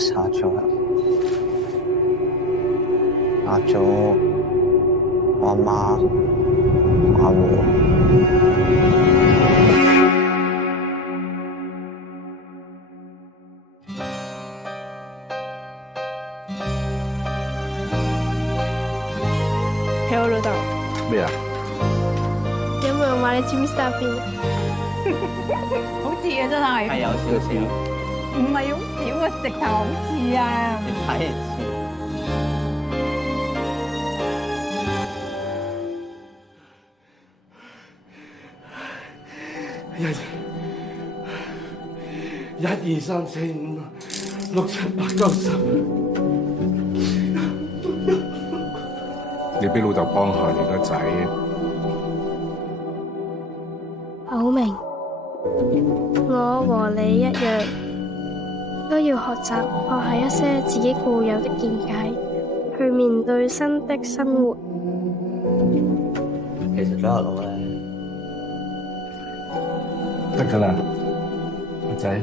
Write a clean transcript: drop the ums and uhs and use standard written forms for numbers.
殺咗人，殺咗我阿媽、阿和。係我老豆。咩啊？有冇人話你似 Mr. Bean？好似啊，真係。係有少少，唔係好少啊，直頭好似啊。你睇唔似。1、2、3、4、5、6、7、8、9、10。你俾老豆幫下你個仔。好明，我和你一樣，都要學習放下一些自己固有的見解，去面對新的生活。其實咗路咧，得㗎啦，阿仔。